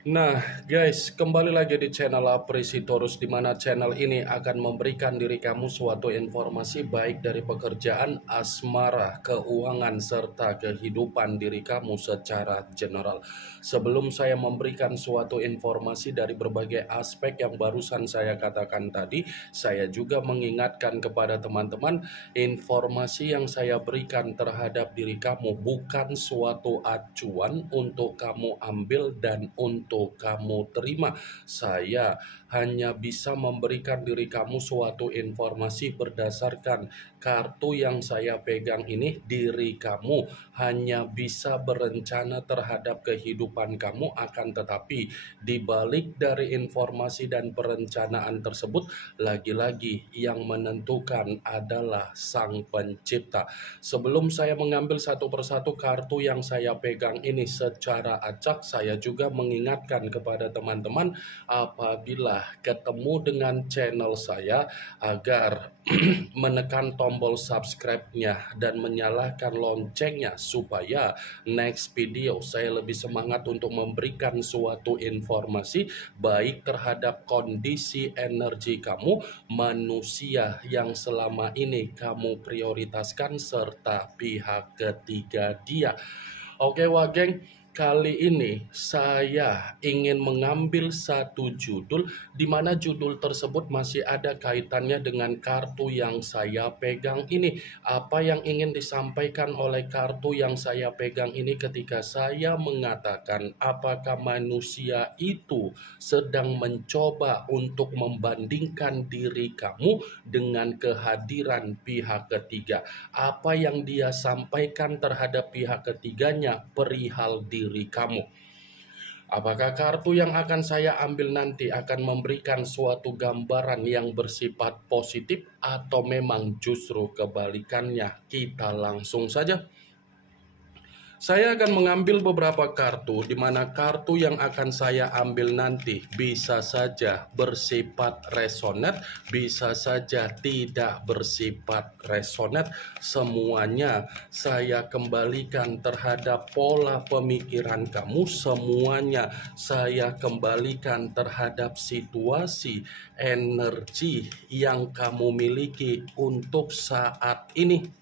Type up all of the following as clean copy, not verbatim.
Nah, guys, kembali lagi di channel Apresitorus, di mana channel ini akan memberikan diri kamu suatu informasi baik dari pekerjaan, asmara, keuangan, serta kehidupan diri kamu secara general. Sebelum saya memberikan suatu informasi dari berbagai aspek yang barusan saya katakan tadi, saya juga mengingatkan kepada teman-teman, informasi yang saya berikan terhadap diri kamu bukan suatu acuan untuk kamu ambil dan untuk kamu terima. Saya hanya bisa memberikan diri kamu suatu informasi berdasarkan kartu yang saya pegang ini. Diri kamu hanya bisa berencana terhadap kehidupan kamu, akan tetapi di balik dari informasi dan perencanaan tersebut, lagi-lagi yang menentukan adalah Sang Pencipta. Sebelum saya mengambil satu persatu kartu yang saya pegang ini secara acak, saya juga mengingatkan kepada teman-teman apabila ketemu dengan channel saya agar menekan tombol subscribe-nya dan menyalakan loncengnya supaya next video saya lebih semangat untuk memberikan suatu informasi baik terhadap kondisi energi kamu, manusia yang selama ini kamu prioritaskan, serta pihak ketiga dia. Oke, Wageng, kali ini saya ingin mengambil satu judul di mana judul tersebut masih ada kaitannya dengan kartu yang saya pegang ini. Apa yang ingin disampaikan oleh kartu yang saya pegang ini ketika saya mengatakan apakah manusia itu sedang mencoba untuk membandingkan diri kamu dengan kehadiran pihak ketiga. Apa yang dia sampaikan terhadap pihak ketiganya perihal diri kamu. Apakah kartu yang akan saya ambil nanti akan memberikan suatu gambaran yang bersifat positif atau memang justru kebalikannya? Kita langsung saja. Saya akan mengambil beberapa kartu, di mana kartu yang akan saya ambil nanti bisa saja bersifat resonate, bisa saja tidak bersifat resonate. Semuanya saya kembalikan terhadap pola pemikiran kamu, semuanya saya kembalikan terhadap situasi energi yang kamu miliki untuk saat ini.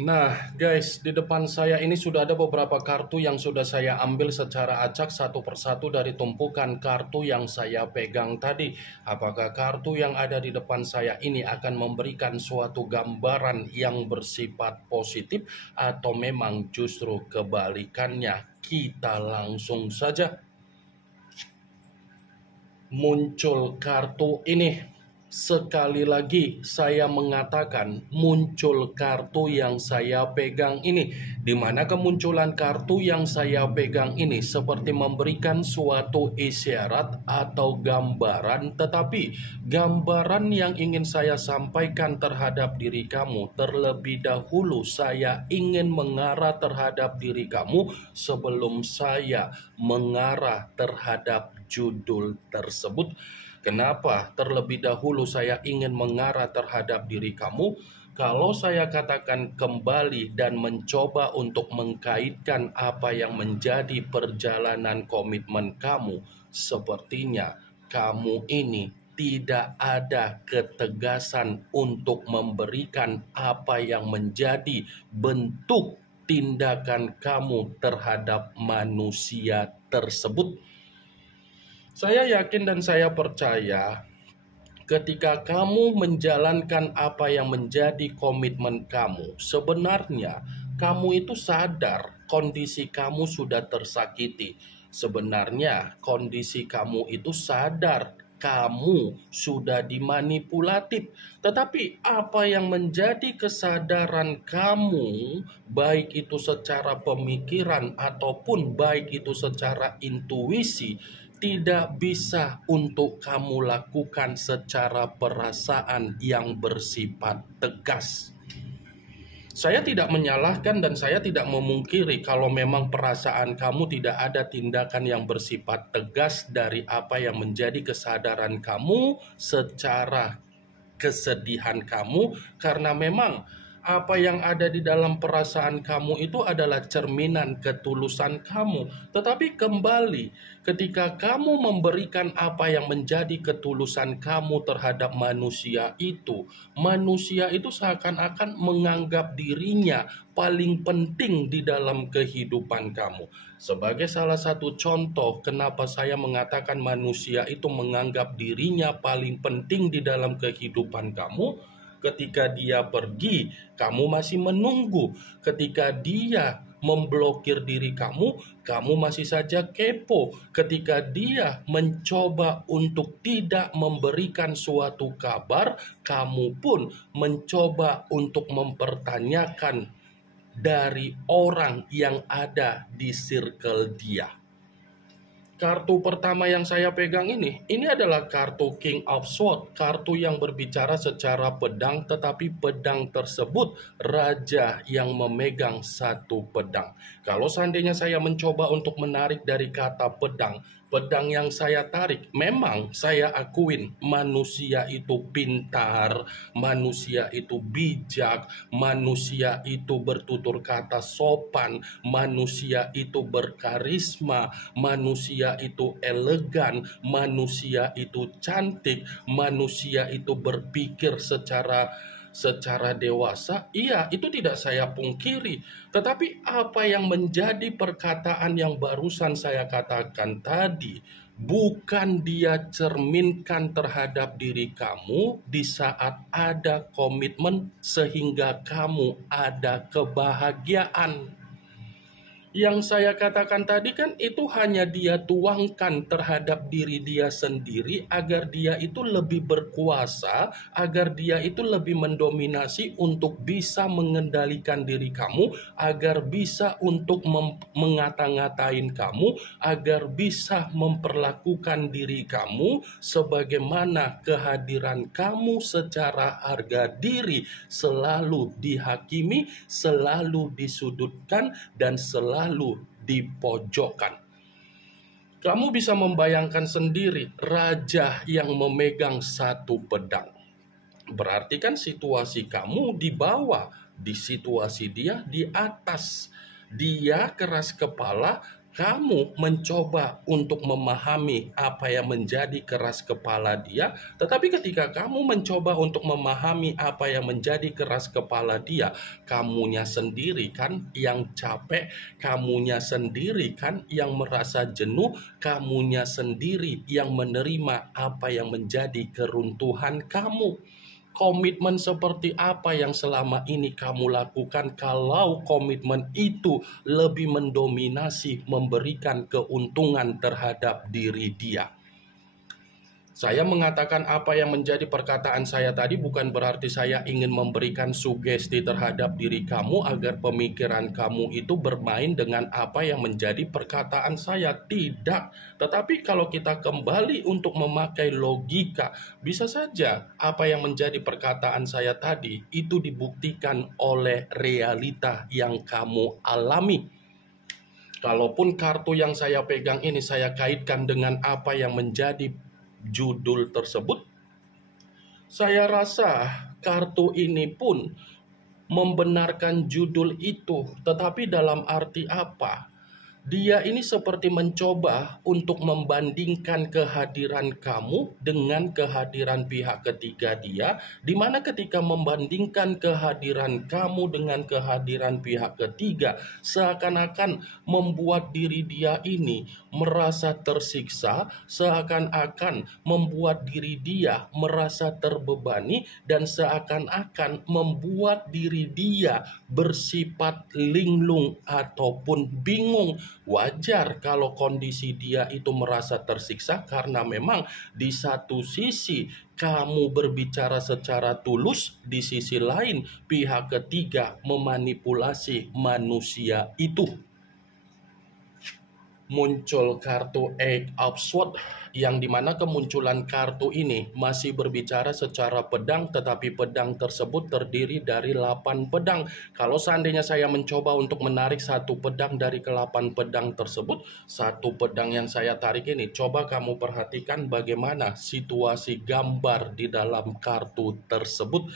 Nah, guys, di depan saya ini sudah ada beberapa kartu yang sudah saya ambil secara acak satu persatu dari tumpukan kartu yang saya pegang tadi. Apakah kartu yang ada di depan saya ini akan memberikan suatu gambaran yang bersifat positif atau memang justru kebalikannya? Kita langsung saja. Muncul kartu ini. Sekali lagi saya mengatakan muncul kartu yang saya pegang ini, di mana kemunculan kartu yang saya pegang ini seperti memberikan suatu isyarat atau gambaran, tetapi gambaran yang ingin saya sampaikan terhadap diri kamu terlebih dahulu saya ingin mengarah terhadap diri kamu sebelum saya mengarah terhadap judul tersebut. Kenapa terlebih dahulu saya ingin mengarah terhadap diri kamu? Kalau saya katakan kembali dan mencoba untuk mengkaitkan apa yang menjadi perjalanan komitmen kamu, sepertinya kamu ini tidak ada ketegasan untuk memberikan apa yang menjadi bentuk tindakan kamu terhadap manusia tersebut. Saya yakin dan saya percaya ketika kamu menjalankan apa yang menjadi komitmen kamu, sebenarnya kamu itu sadar kondisi kamu sudah tersakiti. Sebenarnya kondisi kamu itu sadar kamu sudah dimanipulatif. Tetapi apa yang menjadi kesadaran kamu, baik itu secara pemikiran ataupun baik itu secara intuisi, tidak bisa untuk kamu lakukan secara perasaan yang bersifat tegas. Saya tidak menyalahkan dan saya tidak memungkiri kalau memang perasaan kamu tidak ada tindakan yang bersifat tegas dari apa yang menjadi kesadaran kamu secara kesedihan kamu, karena memang apa yang ada di dalam perasaan kamu itu adalah cerminan ketulusan kamu. Tetapi kembali, ketika kamu memberikan apa yang menjadi ketulusan kamu terhadap manusia itu seakan-akan menganggap dirinya paling penting di dalam kehidupan kamu. Sebagai salah satu contoh kenapa saya mengatakan manusia itu menganggap dirinya paling penting di dalam kehidupan kamu, ketika dia pergi, kamu masih menunggu. Ketika dia memblokir diri kamu, kamu masih saja kepo. Ketika dia mencoba untuk tidak memberikan suatu kabar, kamu pun mencoba untuk mempertanyakan dari orang yang ada di circle dia. Kartu pertama yang saya pegang ini adalah kartu King of Swords, kartu yang berbicara secara pedang, tetapi pedang tersebut raja yang memegang satu pedang. Kalau seandainya saya mencoba untuk menarik dari kata pedang yang saya tarik, memang saya akuin manusia itu pintar, manusia itu bijak, manusia itu bertutur kata sopan, manusia itu berkarisma, manusia itu elegan, manusia itu cantik, manusia itu berpikir secara dewasa. Iya, itu tidak saya pungkiri. Tetapi apa yang menjadi perkataan yang barusan saya katakan tadi, bukan dia cerminkan terhadap diri kamu di saat ada komitmen sehingga kamu ada kebahagiaan. Yang saya katakan tadi kan itu hanya dia tuangkan terhadap diri dia sendiri agar dia itu lebih berkuasa, agar dia itu lebih mendominasi untuk bisa mengendalikan diri kamu, agar bisa untuk mengata-ngatain kamu, agar bisa memperlakukan diri kamu sebagaimana kehadiran kamu secara harga diri selalu dihakimi, selalu disudutkan, dan selalu dipojokkan. Kamu bisa membayangkan sendiri raja yang memegang satu pedang. Berarti kan situasi kamu di bawah, di situasi dia di atas. Dia keras kepala, kamu mencoba untuk memahami apa yang menjadi keras kepala dia. Tetapi ketika kamu mencoba untuk memahami apa yang menjadi keras kepala dia, kamunya sendiri kan yang capek, kamunya sendiri kan yang merasa jenuh, kamunya sendiri yang menerima apa yang menjadi keruntuhan kamu. Komitmen seperti apa yang selama ini kamu lakukan kalau komitmen itu lebih mendominasi memberikan keuntungan terhadap diri dia? Saya mengatakan apa yang menjadi perkataan saya tadi bukan berarti saya ingin memberikan sugesti terhadap diri kamu agar pemikiran kamu itu bermain dengan apa yang menjadi perkataan saya. Tidak. Tetapi kalau kita kembali untuk memakai logika, bisa saja apa yang menjadi perkataan saya tadi itu dibuktikan oleh realita yang kamu alami. Kalaupun kartu yang saya pegang ini saya kaitkan dengan apa yang menjadi judul tersebut, saya rasa kartu ini pun membenarkan judul itu. Tetapi dalam arti apa? Dia ini seperti mencoba untuk membandingkan kehadiran kamu dengan kehadiran pihak ketiga dia, di mana ketika membandingkan kehadiran kamu dengan kehadiran pihak ketiga, seakan-akan membuat diri dia ini merasa tersiksa, seakan-akan membuat diri dia merasa terbebani, dan seakan-akan membuat diri dia bersifat linglung ataupun bingung. Wajar kalau kondisi dia itu merasa tersiksa karena memang di satu sisi kamu berbicara secara tulus, di sisi lain pihak ketiga memanipulasi manusia itu. Muncul kartu Eight of Swords, yang dimana kemunculan kartu ini masih berbicara secara pedang, tetapi pedang tersebut terdiri dari 8 pedang. Kalau seandainya saya mencoba untuk menarik satu pedang dari ke-8 pedang tersebut, satu pedang yang saya tarik ini, coba kamu perhatikan bagaimana situasi gambar di dalam kartu tersebut.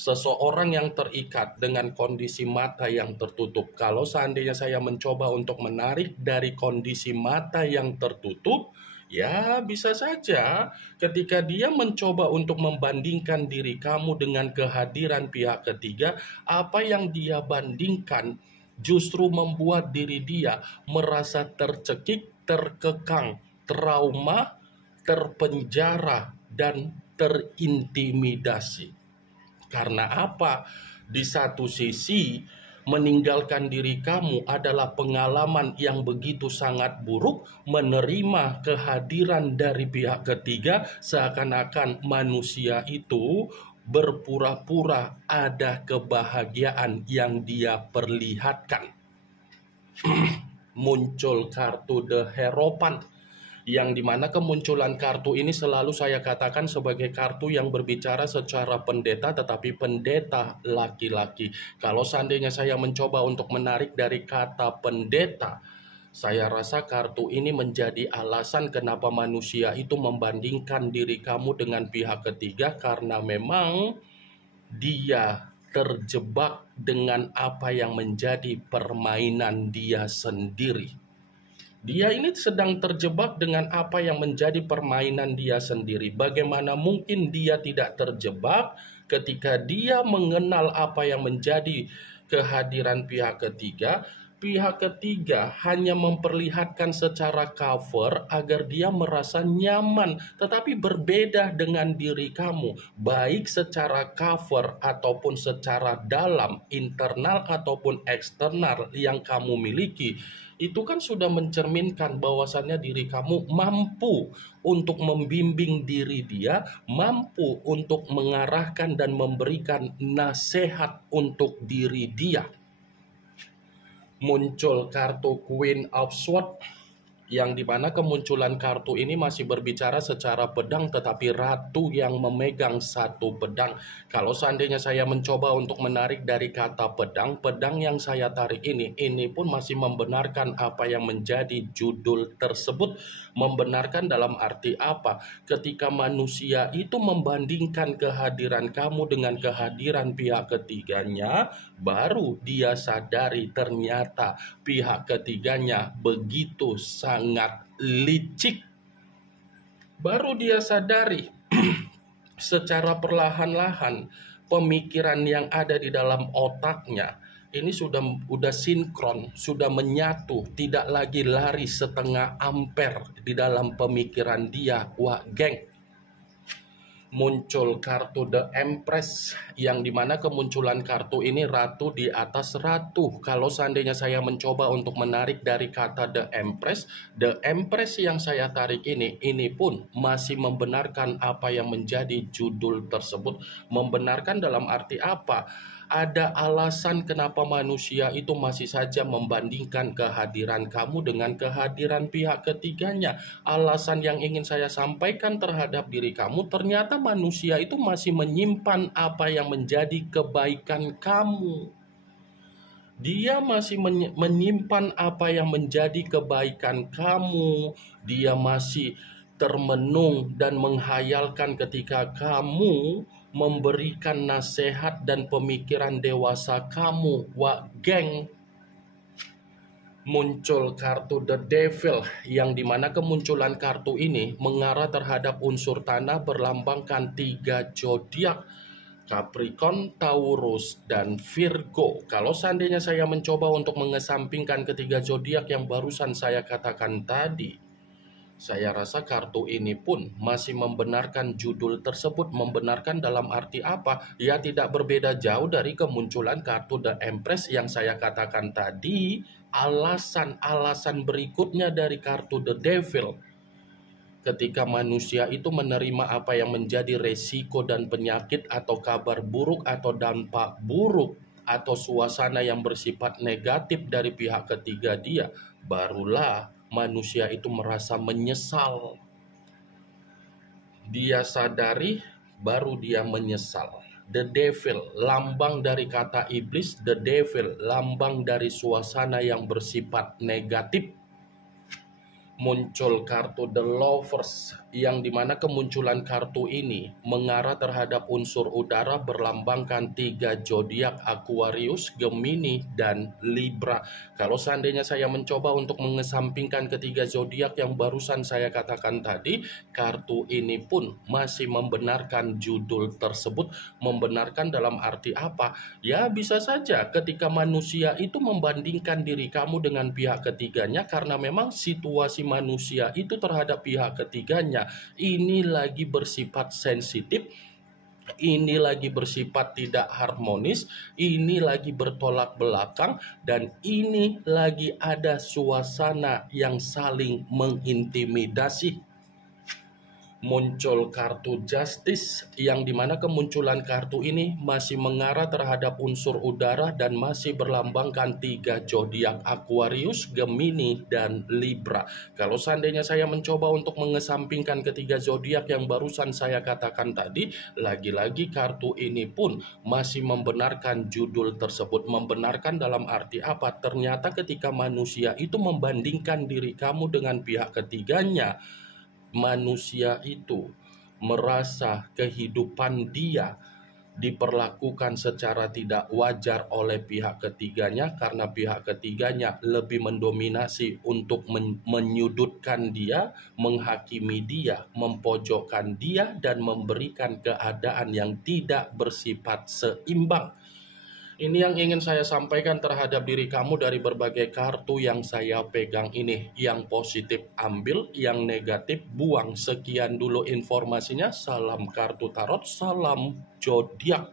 Seseorang yang terikat dengan kondisi mata yang tertutup. Kalau seandainya saya mencoba untuk menarik dari kondisi mata yang tertutup, ya bisa saja ketika dia mencoba untuk membandingkan diri kamu dengan kehadiran pihak ketiga, apa yang dia bandingkan justru membuat diri dia merasa tercekik, terkekang, trauma, terpenjara, dan terintimidasi. Karena apa? Di satu sisi, meninggalkan diri kamu adalah pengalaman yang begitu sangat buruk, menerima kehadiran dari pihak ketiga, seakan-akan manusia itu berpura-pura ada kebahagiaan yang dia perlihatkan. Muncul kartu The Hierophant, yang dimana kemunculan kartu ini selalu saya katakan sebagai kartu yang berbicara secara pendeta, tetapi pendeta laki-laki. Kalau seandainya saya mencoba untuk menarik dari kata pendeta, saya rasa kartu ini menjadi alasan kenapa manusia itu membandingkan diri kamu dengan pihak ketiga, karena memang dia terjebak dengan apa yang menjadi permainan dia sendiri. Dia ini sedang terjebak dengan apa yang menjadi permainan dia sendiri. Bagaimana mungkin dia tidak terjebak ketika dia mengenal apa yang menjadi kehadiran pihak ketiga? Pihak ketiga hanya memperlihatkan secara cover agar dia merasa nyaman, tetapi berbeda dengan diri kamu, baik secara cover ataupun secara dalam, internal ataupun eksternal yang kamu miliki. Itu kan sudah mencerminkan bahwasannya diri kamu mampu untuk membimbing diri dia, mampu untuk mengarahkan dan memberikan nasihat untuk diri dia. Muncul kartu Queen of Swords, yang dimana kemunculan kartu ini masih berbicara secara pedang, tetapi ratu yang memegang satu pedang. Kalau seandainya saya mencoba untuk menarik dari kata pedang, pedang yang saya tarik ini pun masih membenarkan apa yang menjadi judul tersebut. Membenarkan dalam arti apa? Ketika manusia itu membandingkan kehadiran kamu dengan kehadiran pihak ketiganya, baru dia sadari ternyata pihak ketiganya begitu sangat licik. Baru dia sadari secara perlahan-lahan pemikiran yang ada di dalam otaknya ini sudah sinkron, sudah menyatu, tidak lagi lari setengah ampere di dalam pemikiran dia. Wah, geng. Muncul kartu The Empress, yang dimana kemunculan kartu ini ratu di atas ratu. Kalau seandainya saya mencoba untuk menarik dari kata The Empress yang saya tarik ini pun masih membenarkan apa yang menjadi judul tersebut. Membenarkan dalam arti apa? Ada alasan kenapa manusia itu masih saja membandingkan kehadiran kamu dengan kehadiran pihak ketiganya. Alasan yang ingin saya sampaikan terhadap diri kamu, ternyata manusia itu masih menyimpan apa yang menjadi kebaikan kamu. Dia masih menyimpan apa yang menjadi kebaikan kamu. Dia masih termenung dan menghayalkan ketika kamu memberikan nasihat dan pemikiran dewasa kamu. Wah, geng. muncul kartu The Devil, yang dimana kemunculan kartu ini mengarah terhadap unsur tanah berlambangkan 3 zodiak, Capricorn, Taurus, dan Virgo. Kalau seandainya saya mencoba untuk mengesampingkan ketiga zodiak yang barusan saya katakan tadi, saya rasa kartu ini pun masih membenarkan judul tersebut. Membenarkan dalam arti apa? Ya, tidak berbeda jauh dari kemunculan kartu The Empress yang saya katakan tadi. Alasan-alasan berikutnya dari kartu The Devil, ketika manusia itu menerima apa yang menjadi resiko dan penyakit atau kabar buruk atau dampak buruk atau suasana yang bersifat negatif dari pihak ketiga dia, barulah manusia itu merasa menyesal. Dia sadari, baru dia menyesal. The Devil, lambang dari kata iblis. The Devil, lambang dari suasana yang bersifat negatif. Muncul kartu The Lovers, yang dimana kemunculan kartu ini mengarah terhadap unsur udara berlambangkan 3 zodiak, Aquarius, Gemini, dan Libra. Kalau seandainya saya mencoba untuk mengesampingkan ketiga zodiak yang barusan saya katakan tadi, kartu ini pun masih membenarkan judul tersebut. Membenarkan dalam arti apa? Ya, bisa saja ketika manusia itu membandingkan diri kamu dengan pihak ketiganya, karena memang situasi manusia itu terhadap pihak ketiganya ini lagi bersifat sensitif, ini lagi bersifat tidak harmonis, ini lagi bertolak belakang, dan ini lagi ada suasana yang saling mengintimidasi. Muncul kartu Justice, yang dimana kemunculan kartu ini masih mengarah terhadap unsur udara dan masih berlambangkan 3 zodiak, Aquarius, Gemini, dan Libra. Kalau seandainya saya mencoba untuk mengesampingkan ketiga zodiak yang barusan saya katakan tadi, lagi-lagi kartu ini pun masih membenarkan judul tersebut. Membenarkan dalam arti apa? Ternyata ketika manusia itu membandingkan diri kamu dengan pihak ketiganya, manusia itu merasa kehidupan dia diperlakukan secara tidak wajar oleh pihak ketiganya, karena pihak ketiganya lebih mendominasi untuk menyudutkan dia, menghakimi dia, memojokkan dia, dan memberikan keadaan yang tidak bersifat seimbang. Ini yang ingin saya sampaikan terhadap diri kamu dari berbagai kartu yang saya pegang ini. Yang positif ambil, yang negatif buang. Sekian dulu informasinya. Salam kartu tarot, salam zodiak.